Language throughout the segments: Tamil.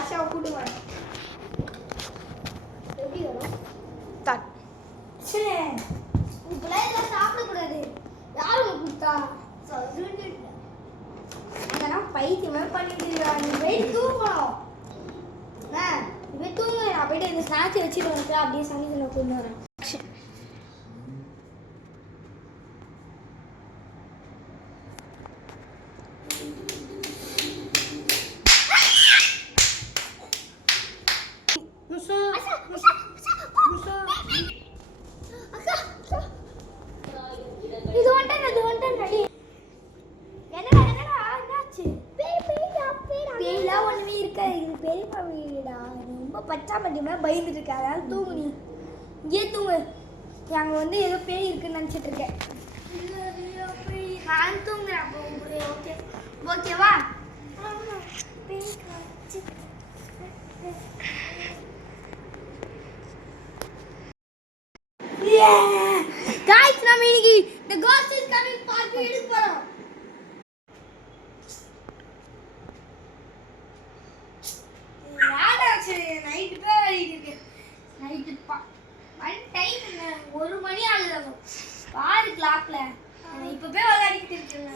அஷாவை கூட்டு வரேன். எப்படி வரும்? தட் சரி இப்பெல்லாம் இதெல்லாம் சாப்பிடக்கூடாது. யார் உனக்கு கொடுத்தா? அதெல்லாம் பைத்தியமே பண்ணிட்டு நீ போய் தூங்கணும். நீ போய் தூங்க. நான் போயிட்டு இந்த ஸ்நாக்ஸ் வச்சுட்டு வந்து அப்படியே சமைச்சு நான் கொண்டு வரேன். ரொம்ப பச்சா பட்டியமா பயந்துட்டு இருக்க. அதனால தூங்கு. நீ இங்கே தூங்கு. அங்கே வந்து ஏதோ பேய் இருக்குன்னு நினச்சிட்டு இருக்கேன். நான் தூங்குறேன். ஓகே ஓகேவா? காய்ஸ் நம்ம இன்னைக்கு the ghost is coming part எடுக்க போறோம். நைட் இருக்கு. நைட் டைம் 1 மணி ஆகுது. பாரு கிளாக்ல. இப்ப போய் விளையாடிட்டு இருக்கேன்.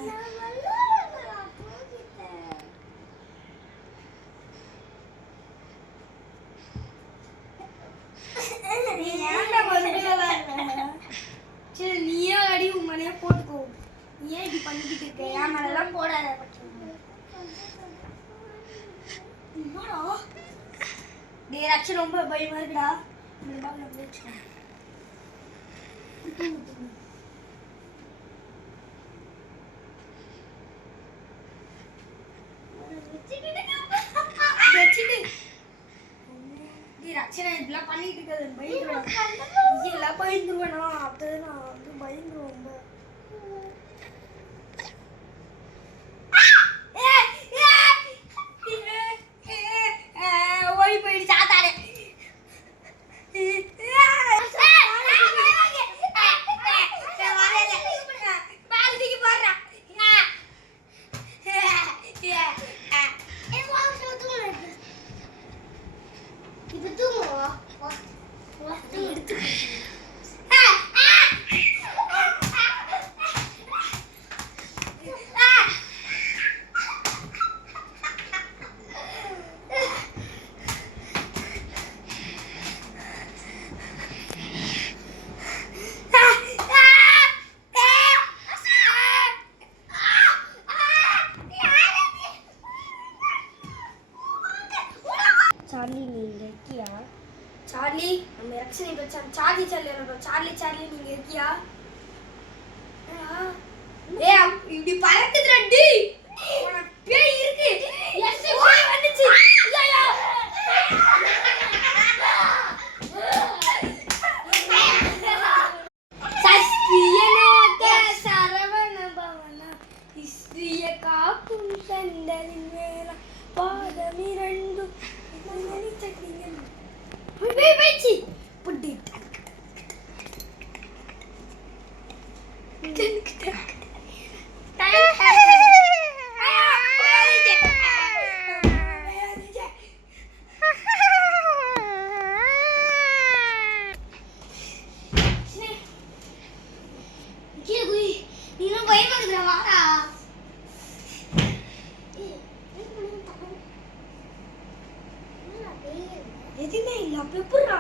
சரி நீயே விளையாடி உன் மனைய போட்டுக்கோ. நீ ஏன் இப்படி பண்ணிக்கிட்டு இருக்க? என் மேலாம் போடாத. ரக்ஷன் ரொம்ப பயமா இருக்குடா. ரக்ஷனா இப்பெல்லாம் பண்ணிட்டு இருக்காது. பயந்துருவேன். பயந்துருவேனா? அப்பதான் நான் வந்து பயந்துருவேன். சார்லி நீ இருக்கியா? சார்லி நம்ம ரக்ஷனை பச்சான். சார்லி சார்லி நீங்க இருக்கியா? இப்படி பறக்குதுடா டி. உனக்கு பேய் இருக்கு. எஸ் பேய் வந்துச்சு. ஐயோ சஸ்தியனோக சரவண பவன இஸ்திய காக்கும் சந்தலின் மேல பாதமிரண்டு எதுவுமே இல்லை. அப்ப எப்படா